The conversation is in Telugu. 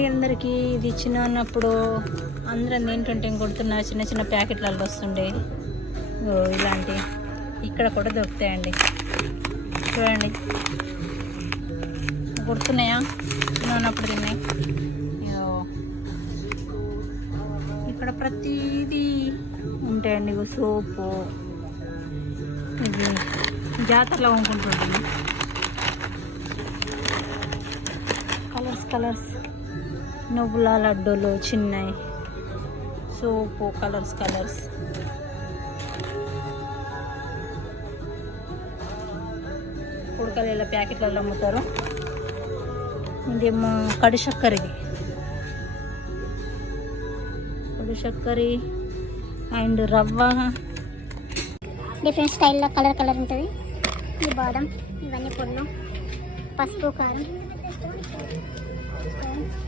అండి అందరికీ. ఇది చిన్న ఉన్నప్పుడు అందరం ఏంటంటే గుర్తున్న చిన్న చిన్న ప్యాకెట్లలో వస్తుండే ఇలాంటి ఇక్కడ కూడా దొరుకుతాయండి. చూడండి, గుర్తున్నాయా? చిన్న ఉన్నప్పుడు తిన్నాయి. ఇక్కడ ప్రతిదీ ఉంటాయండి. సోపు ఇది జాతరలో కొనుక్కుంటుంటాను. కలర్స్ నువ్వుల లడ్డూలు చిన్నవి, సోపు కలర్స్ కుడకలు ఇలా ప్యాకెట్లలో అమ్ముతారు. ఇదేమో కడి చక్కెర అండ్ రవ్వ డిఫరెంట్ స్టైల్లో కలర్ ఉంటుంది. ఈ బాదం, ఇవన్నీ పొడులు, పసుపు, కారం.